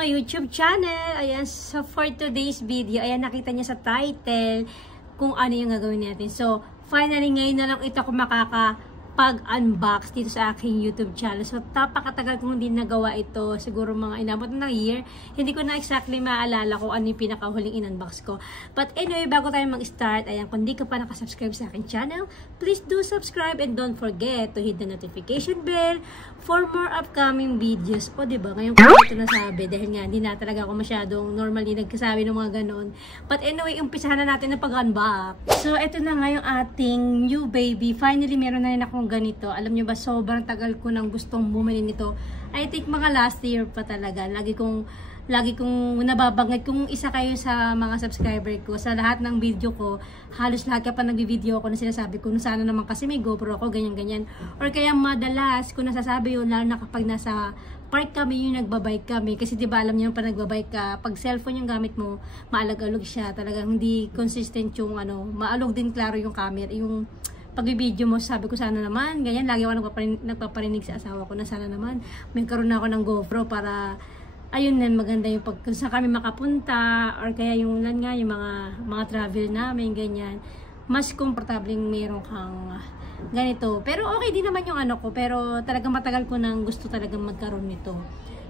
my YouTube channel. Ayan, so for today's video, ayan, nakita niya sa title kung ano yung gagawin natin. So, finally, ngayon na lang ito ako makakapag-unbox dito sa aking YouTube channel. So, napakatagal kong hindi nagawa ito. Siguro mga inabot na year. Hindi ko na exactly maalala kung ano yung pinakahuling in-unbox ko. But anyway, bago tayo mag-start, ayan, kung di ka pa nakasubscribe sa aking channel, please do subscribe and don't forget to hit the notification bell for more upcoming videos. O, diba? Ngayon ko ito nasabi dahil nga, hindi na talaga ako masyadong normally nagkasabi ng mga ganon. But anyway, umpisahan na natin na pag-unbox. So, ito na nga yung ating new baby. Finally, meron na rin akong ganito. Alam nyo ba, sobrang tagal ko nang gustong bumili nito. I think mga last year pa talaga. Lagi kong nababanggit kung isa kayo sa mga subscriber ko. Sa lahat ng video ko, halos lahat kapag nag-video ako na sinasabi ko, sana naman kasi may GoPro ako, ganyan-ganyan. Or kaya madalas, kung nasasabi yun, lalo na kapag nasa park kami, yung nagbabike kami. Kasi diba alam niyo pag nagbabike ka, pag cellphone yung gamit mo, maalag-alog siya. Talagang hindi consistent yung maalog din klaro yung camera, yung pag-video mo. Sabi ko sana naman, ganyan, lagi ako nagpaparinig sa asawa ko na sana naman may karoon na ako ng GoPro para ayun din, maganda yung pag sa kami makapunta or kaya yung yung mga travel namin, ganyan, mas komportableng meron kang ganito. Pero okay din naman yung ko, pero talagang matagal ko nang gusto talagang magkaroon nito.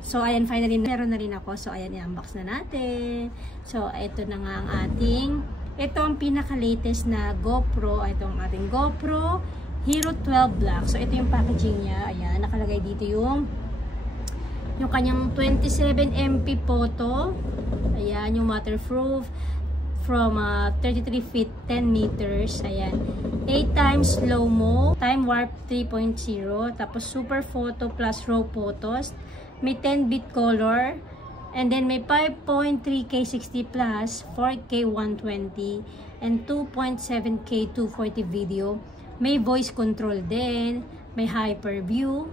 So ayan, finally meron na rin ako. So ayan, i-unbox na natin. So ito na nga ang ito ang pinaka-latest na GoPro. Ito ang ating GoPro Hero 12 Black. So ito yung packaging niya. Ayan, nakalagay dito yung kanyang 27 MP photo. Ayan, yung waterproof from 33 feet 10 meters. Ayan, 8 times slow-mo, time warp 3.0, tapos super photo plus raw photos. May 10-bit color, and then may 5.3K 60 plus, 4K 120, and 2.7K 240 video. May voice control din, may hyper view,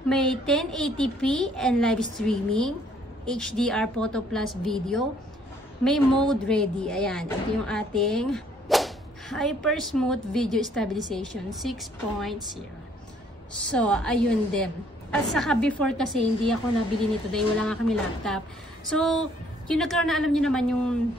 may 1080p and live streaming, HDR photo plus video, may mode ready. Ayan, ito yung ating hyper smooth video stabilization 6.0. So, ayun din. At saka before kasi hindi ako nabili nito dahil wala nga kami laptop. So, yung nagkaroon na, alam niyo naman yung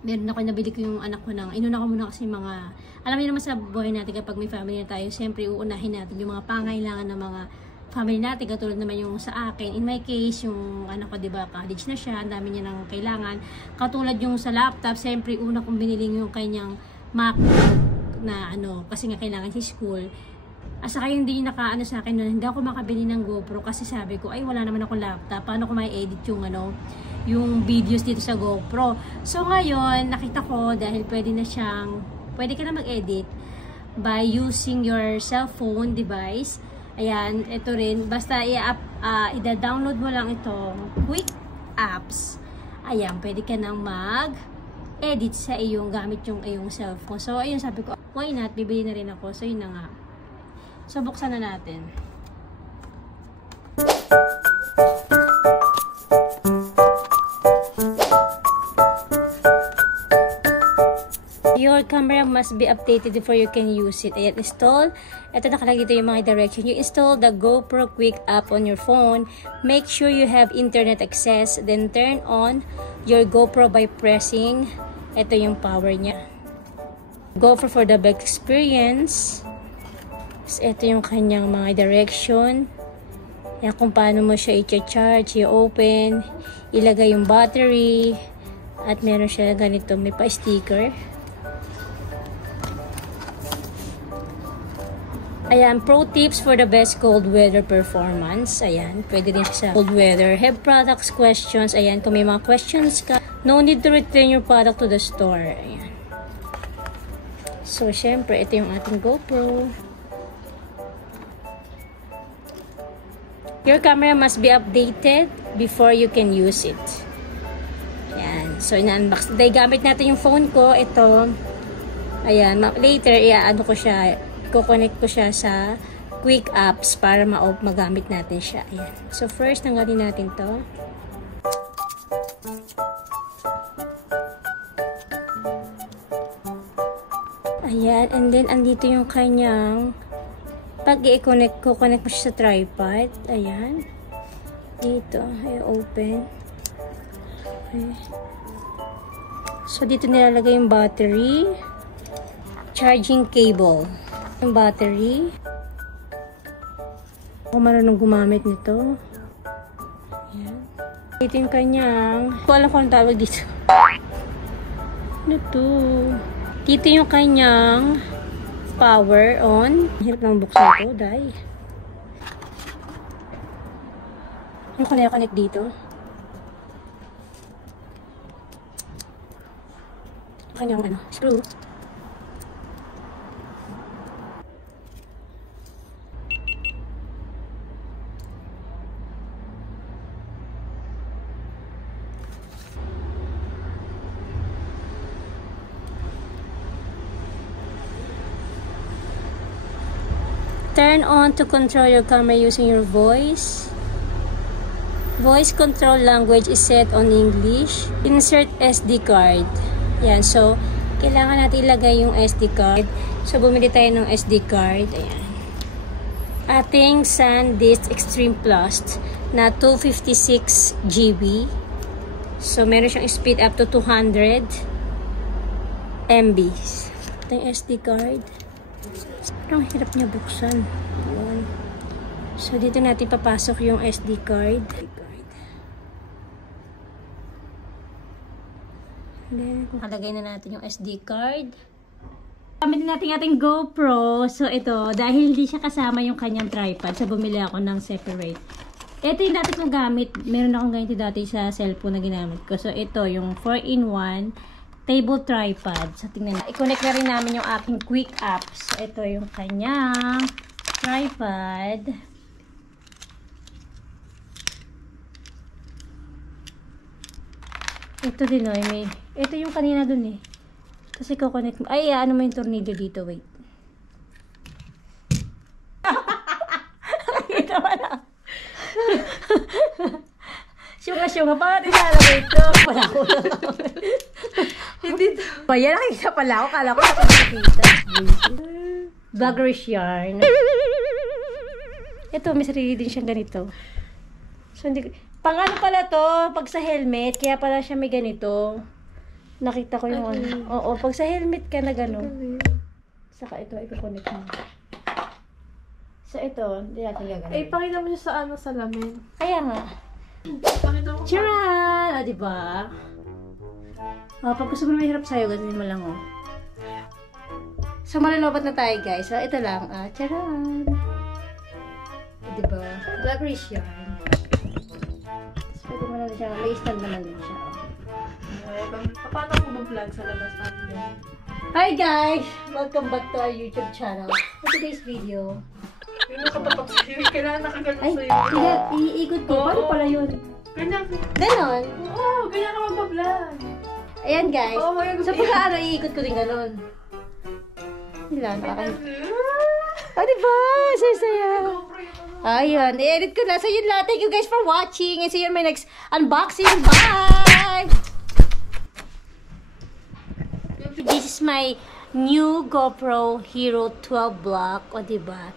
meron ako, nabili ko yung anak ko inuna ko muna kasi mga, alam niyo naman sa buhay natin kapag may family na tayo, siyempre uunahin natin yung mga pangailangan ng mga family natin, katulad naman yung sa akin. In my case, yung anak ko, diba, college na siya, ang dami niya ng kailangan. Katulad yung sa laptop, siyempre una kong biniling yung kanyang MacBook na kasi nga kailangan sa school. At saka yung hindi naka sa akin nun, hindi ako makabili ng GoPro kasi sabi ko, ay wala naman akong laptop, paano ko ma-edit yung yung videos dito sa GoPro. So ngayon, nakita ko dahil pwede ka na mag-edit by using your cellphone device. Ayan, ito rin, basta i-download mo lang itong quick apps. Ayan, pwede ka nang mag-edit sa gamit yung iyong cellphone. So ayun, sabi ko, why not, bibili na rin ako. So yun na nga. So, buksan na natin. Your camera must be updated before you can use it. Ayan, install. Ito nakalagay dito yung mga direction. You install the GoPro Quick app on your phone. Make sure you have internet access. Then turn on your GoPro by pressing. Ito yung power niya. GoPro for the best experience. Ito yung kanyang mga direction. Yan kung paano mo siya i-charge, i-open, ilagay yung battery, at meron siya ganito, may pa-sticker. Ayan, pro tips for the best cold weather performance. Ayan, pwede din siya sa cold weather. Have products questions. Ayan, kung may mga questions ka, no need to return your product to the store. Ayan. So, syempre, ito yung ating GoPro. Your camera must be updated before you can use it. Ayan. So, ina-unbox. Dahil gamit natin yung phone ko. Ito. Ayan. Later, i-connect ko siya sa quick apps para magamit natin siya. Ayan. So, first, tanggalin natin to. Ayan. And then, andito yung kanyang pag i-connect ko, connect mo siya sa tripod. Ayan. Dito. I-open. Okay. So, dito nilalagay yung battery. Charging cable. Yung battery. Ako marunong gumamit nito. Ayan. Dito yung kanyang... Hindi ko alam kung anong tawag dito. Ano to? Dito yung kanyang power on. Hirap naman buksan ito, dahil. Ano ko na-connect dito? Kanyang ano, screw. Turn on to control your camera using your voice. Voice control language is set on English. Insert SD card. Yan, so, kailangan natin ilagay yung SD card. So, bumili tayo ng SD card. Ayan. Ating SanDisk Extreme Plus na 256 GB. So, meron siyang speed up to 200 MB. Ito yung SD card. Parang hirap niya buksan. Ayan. So, dito natin papasok yung SD card. Then, halagay na natin yung SD card. Gamit natin ating GoPro. So, ito, dahil hindi siya kasama yung kanyang tripod, so bumili ako ng separate. Ito yung dati kong gamit. Meron akong ganito dati sa cellphone na ginamit ko. So, ito, yung 4-in-1 table tripod. So, tingnan na. I-connect na rin namin yung aking quick apps. So, ito yung kanyang tripod. Ito din, oh, may... Ito yung kanina dun, eh. Tapos i-connect mo. Ay, ano mo yung tornilyo dito, wait. Ito wala. Syunga-syunga pa natin nalagay ito. Wala ko lang. Hindi ito. Yan, nakikita pala ako. Kala ko nakikita. Vloggerish yarn. Ito, may sarili din siyang ganito. So, hindi... Pang ano pala to, pag sa helmet, kaya pala siya may ganito. Nakita ko yung ano. Oo, pag sa helmet ka na gano'n. Saka ito, ipoconnect mo. So ito, hindi natin gagawin. Eh, pakita mo siya sa ano, sa lamin. Kaya nga. Pakita mo. Charan! O, diba? O, pag gusto mo mahirap sa'yo, ganun mo lang, o. So, malalobat na tayo, guys. So, ito lang. Charan! O, diba? Vloggerish yarn. Pwede mo lang siya. May stand naman din siya. Paano ko ba-vlog sa labas natin? Hi guys! Welcome back to our YouTube channel. For today's video. Yung nakatapak sa'yo, kailangan nakaganon Ay, sa'yo. iikot ko. Paano pala yun? Ganyan. Ganon? Oo, ganyan ka mag-vlog. Ayan guys. Oo, mayroon So pagka ano, iikot ko din ganon. Ilan? Okay. Oh, diba? Saya-saya. Ayun, i-edit ko na. So yun lang. Thank you guys for watching. And see you in my next unboxing. Bye! This is my new GoPro Hero 12 Black. O, diba?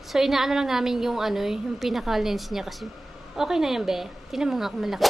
So, inaano lang namin yung ano, yung pinaka-lens niya kasi okay na yan, be. Tingnan mo nga kung malaki.